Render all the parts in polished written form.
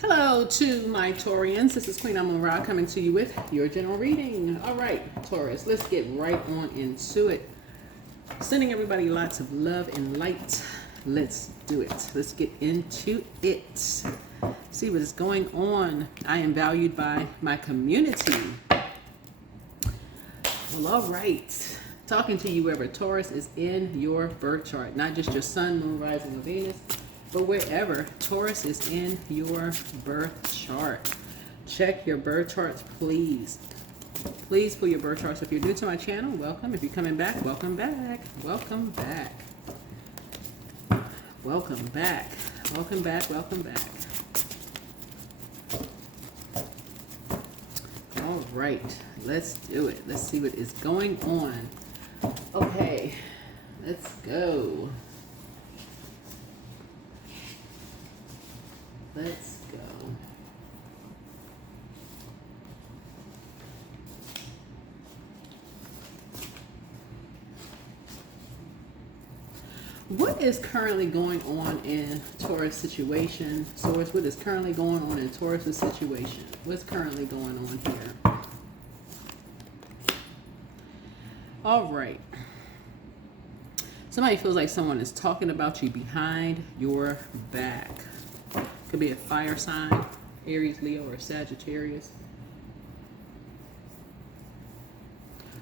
Hello to my Taurians. This is Queen Amun Ra coming to you with your general reading. All right, Taurus, let's get right on into it. Sending everybody lots of love and light. Let's do it. Let's get into it. See what is going on. I am valued by my community. Well, all right. Talking to you wherever Taurus is in your birth chart, not just your sun, moon, rising, or Venus, but wherever Taurus is in your birth chart. Check your birth charts, please. Please pull your birth charts. If you're new to my channel, welcome. If you're coming back, welcome back. Welcome back. Welcome back. Welcome back. Welcome back. All right, let's do it. Let's see what is going on. Okay, let's go. Let's go. What is currently going on in Taurus situation? Taurus, what is currently going on in Taurus' situation? What's currently going on here? All right. Somebody feels like someone is talking about you behind your back. Could be a fire sign, Aries, Leo, or Sagittarius.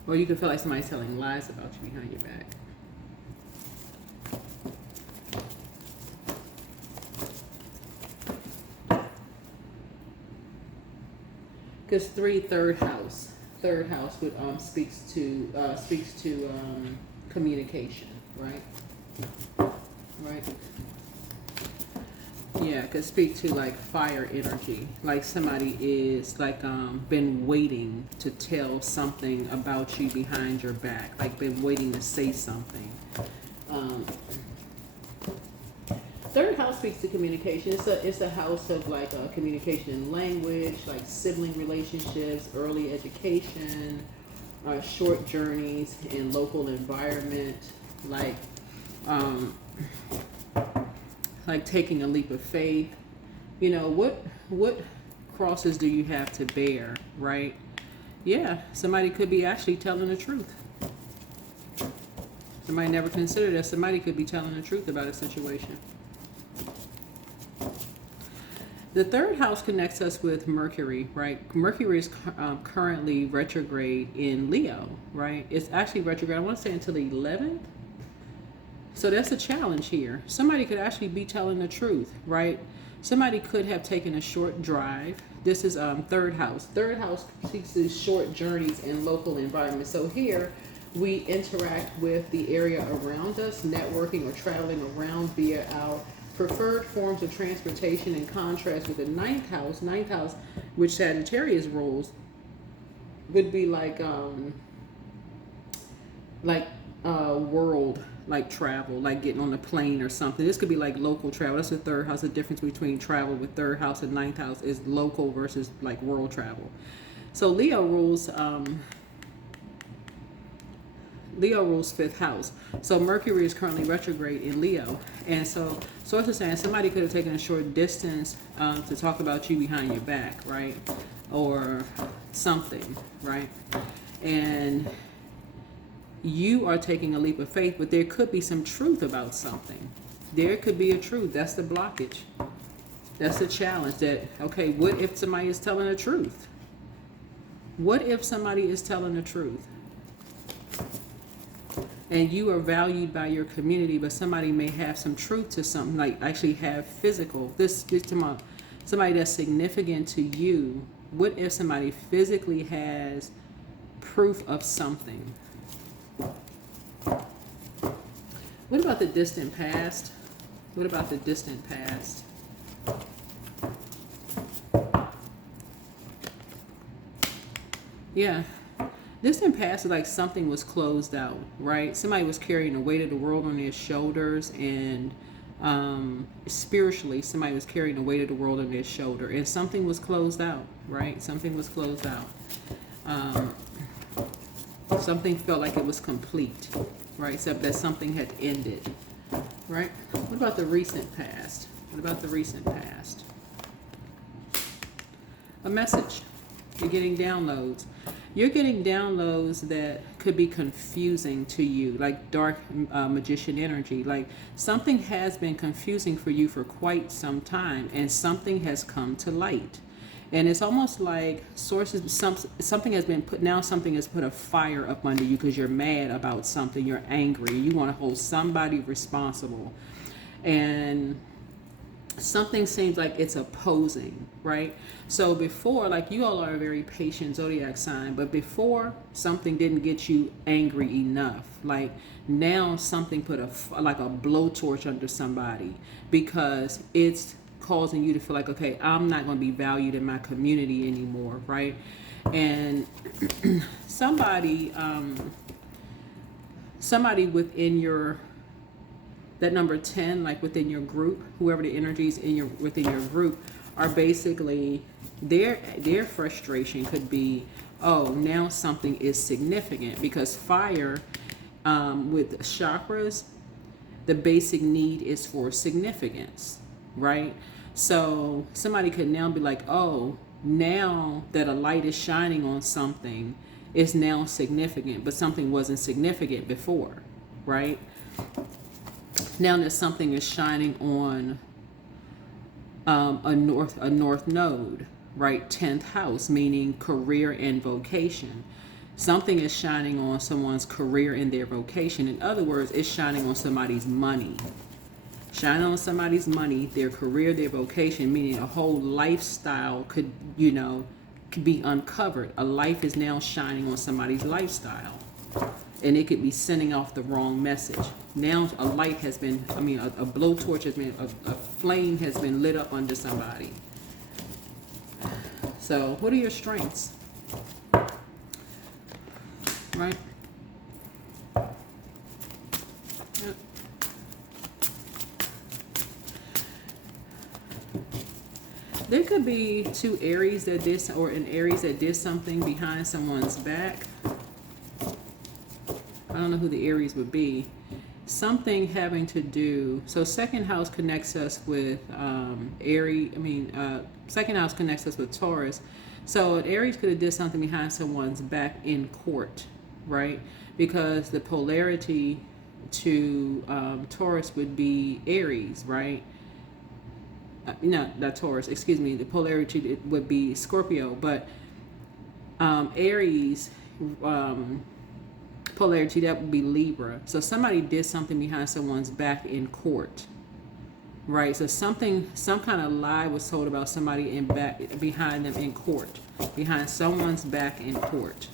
Or you could feel like somebody's telling lies about you behind your back. Because third house would speaks to communication, right? Right. Yeah, could speak to like fire energy, like somebody is like been waiting to tell something about you behind your back, like been waiting to say something. Third house speaks to communication. It's a house of like communication in language, like sibling relationships, early education, short journeys in local environment, like taking a leap of faith. You know, what crosses do you have to bear, right? Yeah, somebody could be actually telling the truth. Somebody never considered that somebody could be telling the truth about a situation. The third house connects us with Mercury, right? Mercury is currently retrograde in Leo, right? It's actually retrograde, I want to say until the 11th. So that's a challenge here. Somebody could actually be telling the truth, right? Somebody could have taken a short drive. This is third house. Third house seeks these short journeys in local environments. So here we interact with the area around us, networking or traveling around via our preferred forms of transportation, in contrast with the ninth house, which Sagittarius rules, would be like world, like travel, like getting on a plane or something. This could be like local travel. That's the third house. The difference between travel with third house and ninth house is local versus like world travel. So Leo rules fifth house. So Mercury is currently retrograde in Leo. And so sources saying somebody could have taken a short distance to talk about you behind your back, right? Or something, right? And you are taking a leap of faith, but there could be some truth about something. There could be a truth. That's the blockage. That's the challenge. That, okay, what if somebody is telling the truth? What if somebody is telling the truth? And you are valued by your community, but somebody may have some truth to something, like actually have physical. This to somebody that's significant to you. What if somebody physically has proof of something? What about the distant past? What about the distant past? Yeah. Distant past is like something was closed out, right? Somebody was carrying the weight of the world on their shoulders, and spiritually, somebody was carrying the weight of the world on their shoulder, and something was closed out, right? Something was closed out. Something felt like it was complete, right? Except that something had ended, right? What about the recent past? What about the recent past? a message. You're getting downloads. You're getting downloads that could be confusing to you, like dark magician energy. Like something has been confusing for you for quite some time, and something has come to light. And it's almost like something has been put, now something has put a fire up under you because you're mad about something, you're angry, you want to hold somebody responsible. And something seems like it's opposing, right? So before, like you all are a very patient zodiac sign, but before something didn't get you angry enough. Like now something put like a blowtorch under somebody because it's causing you to feel like, okay, I'm not going to be valued in my community anymore, right? And somebody within your, that number 10, like within your group, whoever the energies within your group are basically, their frustration could be, oh, now something is significant, because fire with chakras, the basic need is for significance, right? So somebody could now be like, oh, now that a light is shining on something, it's now significant, but something wasn't significant before, right? Now that something is shining on a north node, right? 10th house, meaning career and vocation. Something is shining on someone's career and their vocation. In other words, it's shining on somebody's money. Shining on somebody's money, their career, their vocation, meaning a whole lifestyle could be uncovered. A life is now shining on somebody's lifestyle. And it could be sending off the wrong message. Now a light has been, a blowtorch has been, a flame has been lit up under somebody. So what are your strengths? Right? Yep. There could be two Aries that did, or an Aries that did something behind someone's back. I don't know who the Aries would be. Something having to do, so second house connects us with Aries, second house connects us with Taurus. So an Aries could have did something behind someone's back in court, right? Because the polarity to Taurus would be Aries, right? No, not Taurus, excuse me. The polarity would be Scorpio, but Aries, polarity, that would be Libra. So somebody did something behind someone's back in court, right? So some kind of lie was told about somebody behind them in court, behind someone's back in court.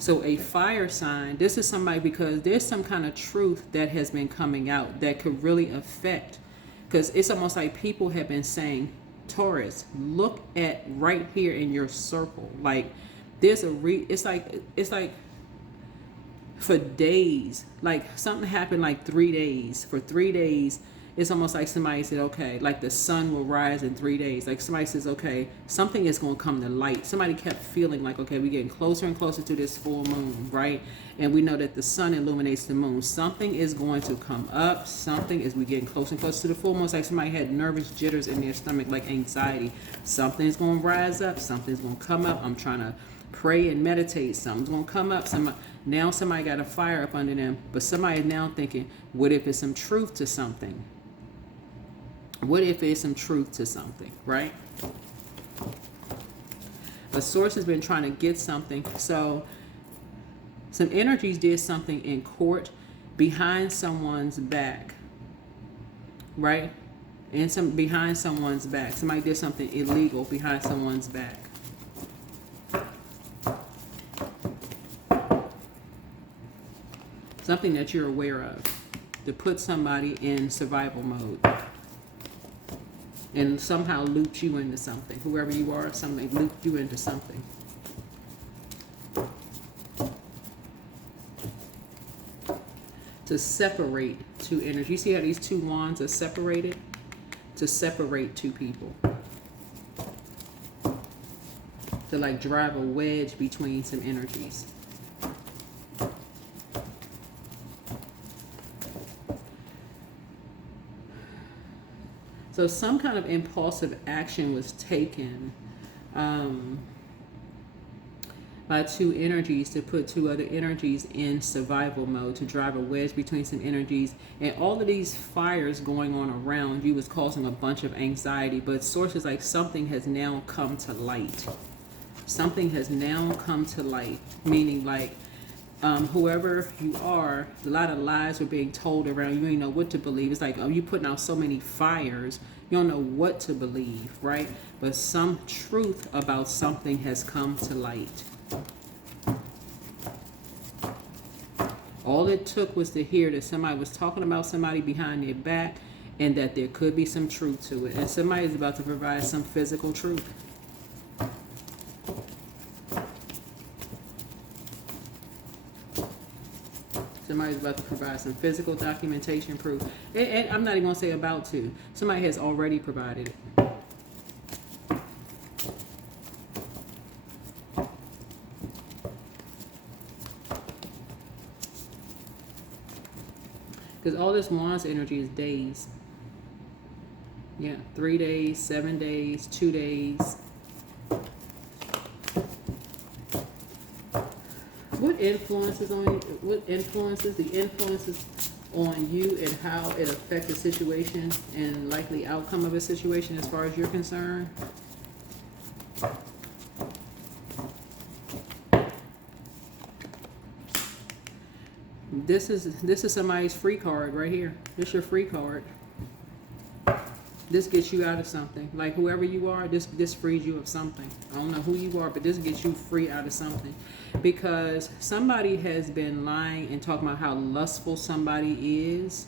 So a fire sign, this is somebody, because there's some kind of truth that has been coming out that could really affect, because it's almost like people have been saying, Taurus, look at right here in your circle. Like there's it's like for days, like something happened like 3 days. For 3 days, it's almost like somebody said, okay, like the sun will rise in 3 days. Like somebody says, okay, something is going to come to light. Somebody kept feeling like, okay, we're getting closer and closer to this full moon, right? And we know that the sun illuminates the moon. Something is going to come up. Something is, we're getting closer and closer to the full moon. It's like somebody had nervous jitters in their stomach, like anxiety. Something's going to rise up. Something's going to come up. I'm trying to pray and meditate. Something's going to come up. Now somebody got a fire up under them, but somebody is now thinking, what if it's some truth to something? What if there's some truth to something, right? A source has been trying to get something. So some energies did something in court behind someone's back, right? And behind someone's back. Somebody did something illegal behind someone's back. Something that you're aware of, to put somebody in survival mode. And somehow looped you into something. Whoever you are, something looped you into something. To separate two energies. You see how these two wands are separated? To separate two people. To like drive a wedge between some energies. So some kind of impulsive action was taken by two energies to put two other energies in survival mode, to drive a wedge between some energies. And all of these fires going on around you was causing a bunch of anxiety. But sources like something has now come to light. Something has now come to light, meaning like whoever you are, a lot of lies were being told around you. You don't know what to believe. It's like, oh, you putting out so many fires, you don't know what to believe, right? But some truth about something has come to light. All it took was to hear that somebody was talking about somebody behind their back, and that there could be some truth to it. And somebody is about to provide some physical truth. Somebody's about to provide some physical documentation proof. And I'm not even going to say about to. Somebody has already provided it. Because all this Wands energy is days. Yeah, 3 days, 7 days, 2 days. What influences on you? What influences the influences on you and how it affects the situation and likely outcome of a situation as far as you're concerned? This is somebody's free card right here. This is your free card. This gets you out of something. Like whoever you are, this frees you of something. I don't know who you are, but this gets you free out of something. Because somebody has been lying and talking about how lustful somebody is.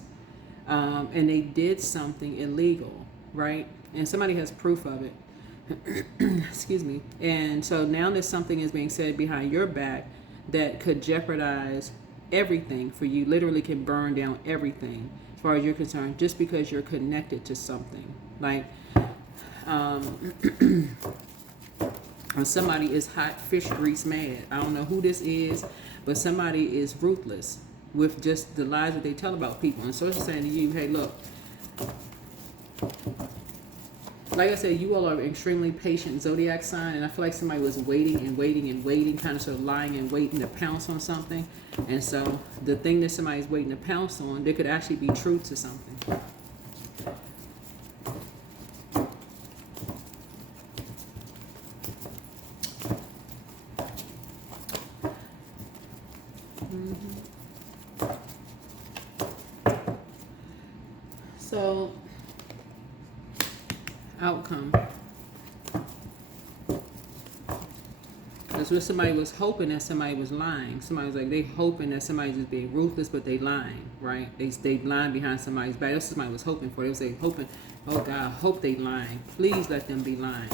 And they did something illegal, right? And somebody has proof of it. Excuse me. And so now that something is being said behind your back that could jeopardize everything for you, literally can burn down everything as far as you're concerned, just because you're connected to something. Like somebody is hot fish grease mad. I don't know who this is, but somebody is ruthless with just the lies that they tell about people. And so it's saying to you, hey, look, like I said, you all are an extremely patient zodiac sign, and I feel like somebody was waiting and waiting and waiting, kind of sort of lying and waiting to pounce on something. And so the thing that somebody's waiting to pounce on, there could actually be truth to something. So, outcome. That's what somebody was hoping that somebody was lying. Somebody was like, they hoping that somebody's just being ruthless, but they lying, right? They lying behind somebody's back. That's what somebody was hoping for. They was like, hoping, oh God, I hope they lying. Please let them be lying.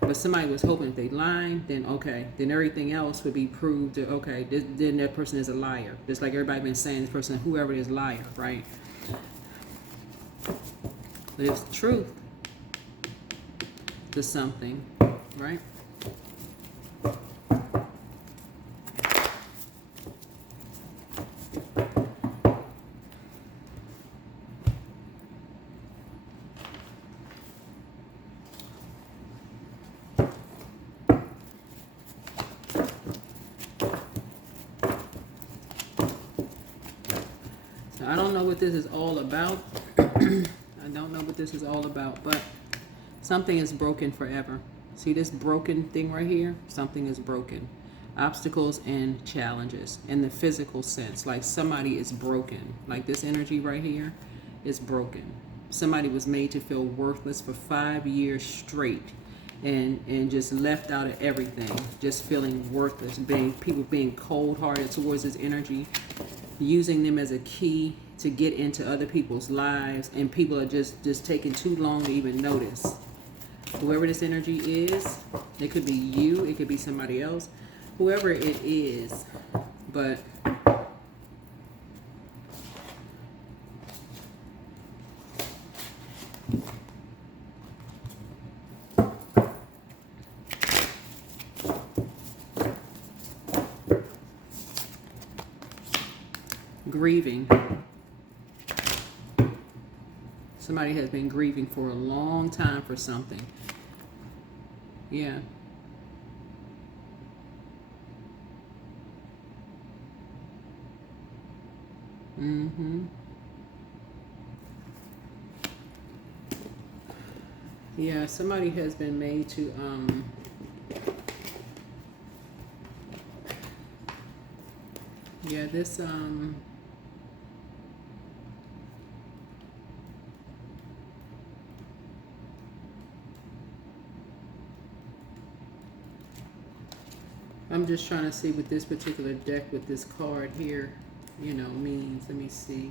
But somebody was hoping if they lying, then okay, then everything else would be proved that, okay, then that person is a liar. Just like everybody been saying, this person, whoever it is, liar, right? But it's truth to something, right? So I don't know what this is all about. I don't know what this is all about, but something is broken forever. See this broken thing right here? Something is broken. Obstacles and challenges in the physical sense. Like somebody is broken. Like this energy right here is broken. Somebody was made to feel worthless for 5 years straight and just left out of everything. Just feeling worthless. People being cold-hearted towards this energy. Using them as a key to get into other people's lives, and people are just taking too long to even notice. Whoever this energy is, it could be you, it could be somebody else, whoever it is, but grieving. Somebody has been grieving for a long time for something. Yeah. Mm-hmm. Yeah, somebody has been made to yeah, this I'm just trying to see what this particular deck with this card here, you know, means. Let me see.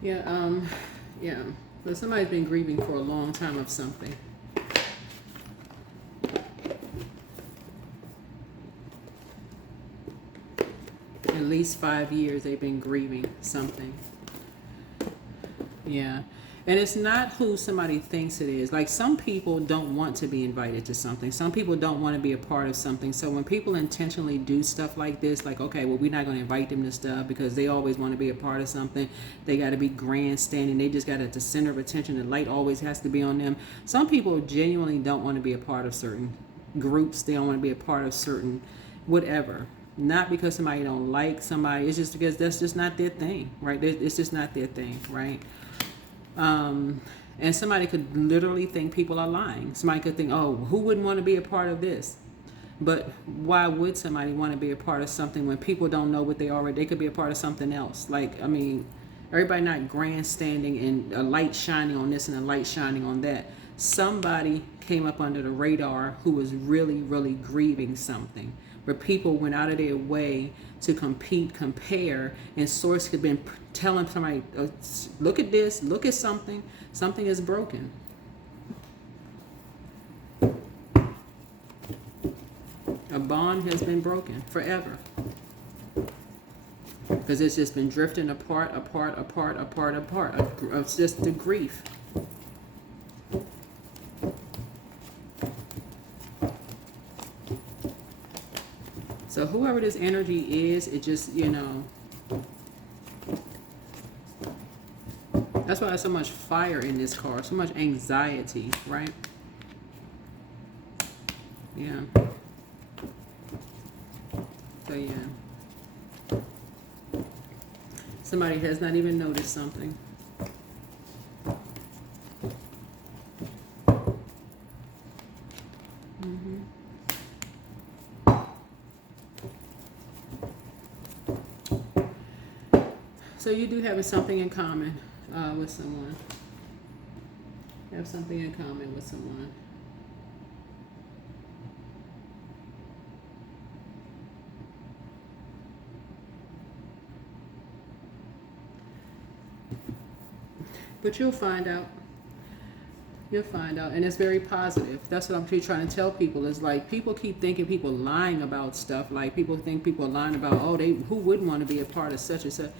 Yeah, yeah. So somebody's been grieving for a long time of something. At least 5 years they've been grieving something. Yeah. And it's not who somebody thinks it is. Like, some people don't want to be invited to something. Some people don't want to be a part of something. So when people intentionally do stuff like this, like, okay, well, we're not going to invite them to stuff because they always want to be a part of something. They got to be grandstanding. They just got at the center of attention. The light always has to be on them. Some people genuinely don't want to be a part of certain groups. They don't want to be a part of certain whatever. Not because somebody don't like somebody. It's just because that's just not their thing, right? It's just not their thing, right? And somebody could literally think people are lying. Somebody could think, oh, who wouldn't want to be a part of this? But why would somebody want to be a part of something when people don't know what they could be a part of something else? Like, I mean, everybody not grandstanding and a light shining on this and a light shining on that. Somebody came up under the radar who was really, really grieving something, where people went out of their way to compete, compare, and source had been telling somebody, look at this, look at something is broken. A bond has been broken forever. Because it's just been drifting apart. It's just the grief. So whoever this energy is, it just, you know, that's why there's so much fire in this card, so much anxiety, right? Yeah. So yeah. Somebody has not even noticed something. So you do have something in common with someone. You have something in common with someone. But you'll find out. You'll find out. And it's very positive. That's what I'm trying to tell people. Is like, people keep thinking people lying about stuff. Like, people think people are lying about, oh, who wouldn't want to be a part of such and such.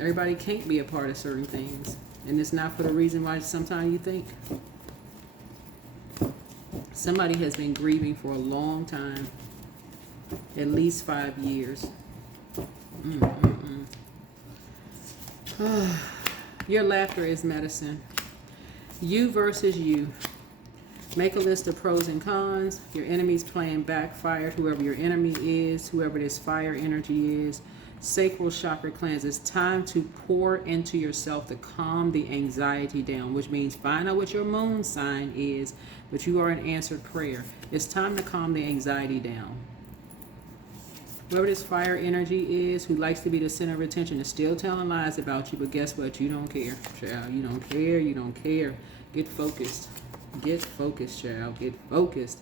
Everybody can't be a part of certain things. And it's not for the reason why sometimes you think. Somebody has been grieving for a long time. At least 5 years. Your laughter is medicine. You versus you. Make a list of pros and cons. Your enemy's playing backfired. Whoever your enemy is, whoever this fire energy is. Sacral chakra cleanse. It's time to pour into yourself to calm the anxiety down, which means find out what your moon sign is, but you are an answered prayer. It's time to calm the anxiety down. Whoever this fire energy is, who likes to be the center of attention, is still telling lies about you. But guess what? You don't care, child. You don't care. You don't care. Get focused. Get focused, child. Get focused.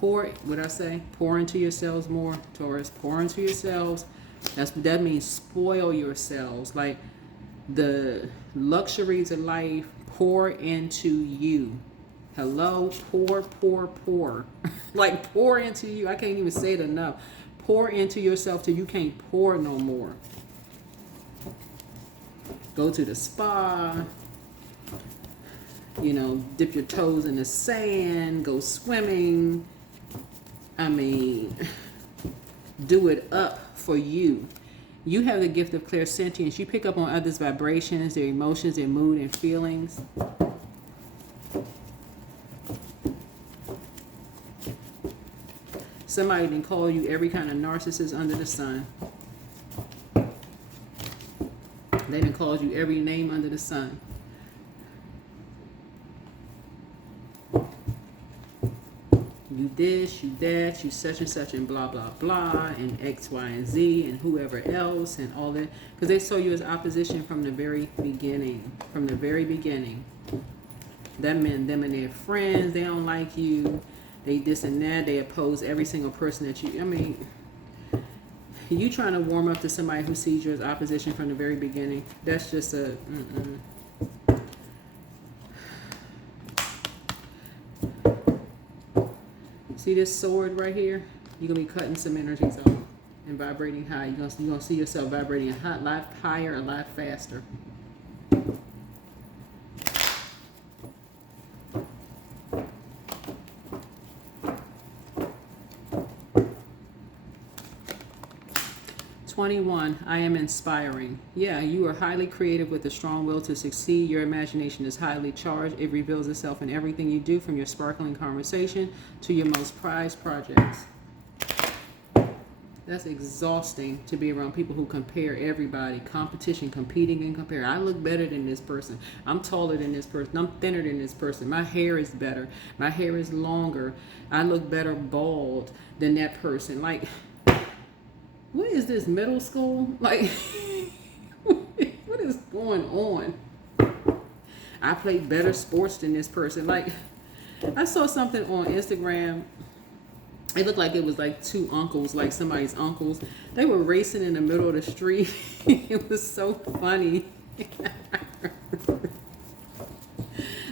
Pour, what I say? Pour into yourselves more, Taurus. Pour into yourselves. That means spoil yourselves. Like the luxuries of life, pour into you. Hello? Pour, pour, pour. Like pour into you. I can't even say it enough. Pour into yourself till you can't pour no more. Go to the spa. You know, dip your toes in the sand. Go swimming. I mean, do it up for you. You have the gift of clairsentience. You pick up on others' vibrations, their emotions, their mood, and feelings. Somebody didn't call you every kind of narcissist under the sun. They didn't call you every name under the sun. You this, you that, you such and blah, blah, blah, and X, Y, and Z, and whoever else, and all that. Because they saw you as opposition from the very beginning. From the very beginning. That meant them and their friends, they don't like you. They this and that. They oppose every single person that you... I mean, you trying to warm up to somebody who sees you as opposition from the very beginning. That's just a... See this sword right here? You're going to be cutting some energies off and vibrating high. You're going to see yourself vibrating a lot higher, a lot faster. "21, I am inspiring." Yeah, you are highly creative with a strong will to succeed. Your imagination is highly charged. It reveals itself in everything you do, from your sparkling conversation to your most prized projects. That's exhausting to be around people who compare everybody. Competition, competing and compare. I look better than this person. I'm taller than this person. I'm thinner than this person. My hair is better. My hair is longer. I look better bald than that person. Like... what is this, middle school? Like, what is going on? I play better sports than this person. Like, I saw something on Instagram. It looked like it was like two uncles, like somebody's uncles. They were racing in the middle of the street. It was so funny.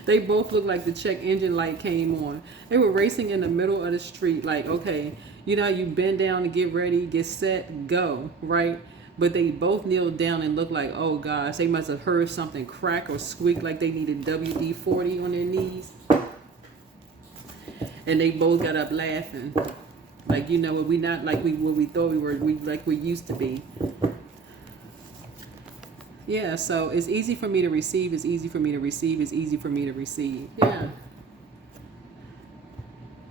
They both looked like the check engine light came on. They were racing in the middle of the street. Like, okay, you know how you bend down to get ready, get set, go, right? But they both kneeled down and looked like, oh gosh, they must have heard something crack or squeak, like they needed WD-40 on their knees. And they both got up laughing. Like, you know, we not like what we thought we were, like we used to be. Yeah, so it's easy for me to receive, it's easy for me to receive, it's easy for me to receive. Yeah.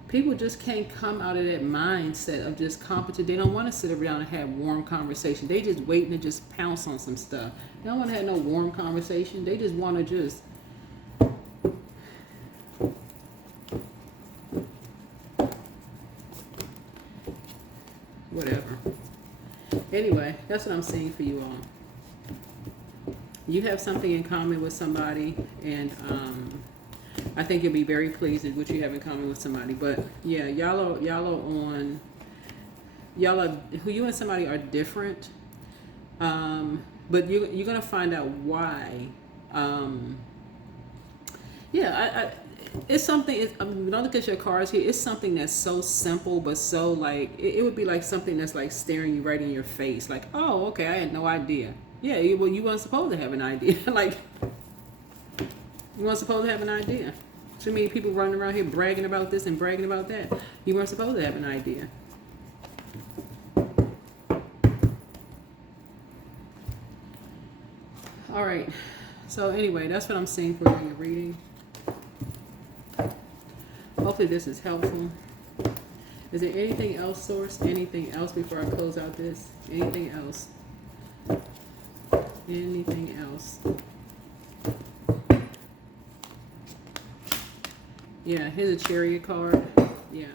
People just can't come out of that mindset of just competition. They don't want to sit around and have warm conversation. They just waiting to just pounce on some stuff. They don't want to have no warm conversation. They just want to just... whatever. Anyway, that's what I'm seeing for you all. You have something in common with somebody, and I think you'll be very pleased with what you have in common with somebody. But yeah, y'all are who you and somebody are different. But you're gonna find out why. It's something. Don't look at your cards here. It's something that's so simple, but so like it would be like something that's like staring you right in your face. Like, oh, okay, I had no idea. Yeah, well, you weren't supposed to have an idea. Like, you weren't supposed to have an idea. Too many people running around here bragging about this and bragging about that. You weren't supposed to have an idea. All right. So anyway, that's what I'm seeing for you in your reading. Hopefully this is helpful. Is there anything else, Source? Anything else before I close out this? Anything else? Anything else? Yeah, here's a Chariot card. Yeah.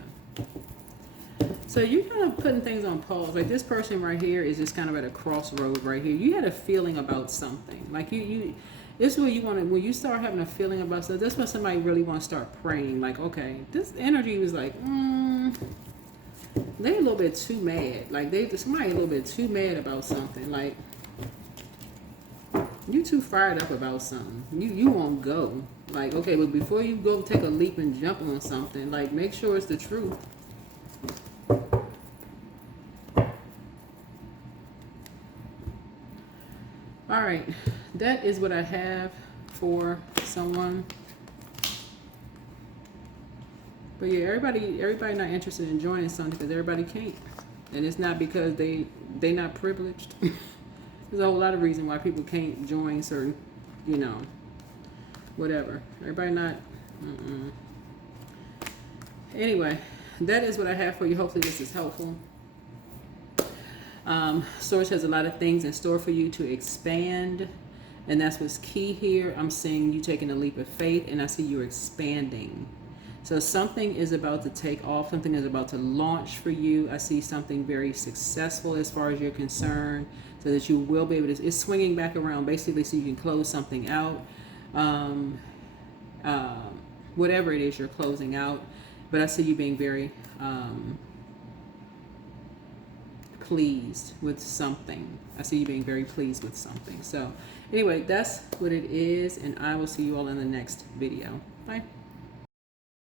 So you kind of putting things on pause. Like this person right here is just kind of at a crossroad right here. You had a feeling about something. Like this is where you want to, when you start having a feeling about something, that's when somebody really want to start praying. Like, okay, this energy was like, they a little bit too mad. Like somebody a little bit too mad about something. Like you too fired up about something. You won't go. Like, okay, but before you go take a leap and jump on something, like make sure it's the truth. All right, that is what I have for someone. But yeah, everybody not interested in joining something because everybody can't, and it's not because they not privileged. There's a whole lot of reason why people can't join certain, you know, whatever. Everybody not. Anyway, that is what I have for you. Hopefully this is helpful. Source has a lot of things in store for you to expand, and that's what's key here. I'm seeing you taking a leap of faith, and I see you expanding. So something is about to take off. Something is about to launch for you. I see something very successful as far as you're concerned, so that you will be able to. It's swinging back around basically, so you can close something out. Whatever it is you're closing out, but I see you being very pleased with something. I see you being very pleased with something. So anyway, that's what it is, and I will see you all in the next video. Bye.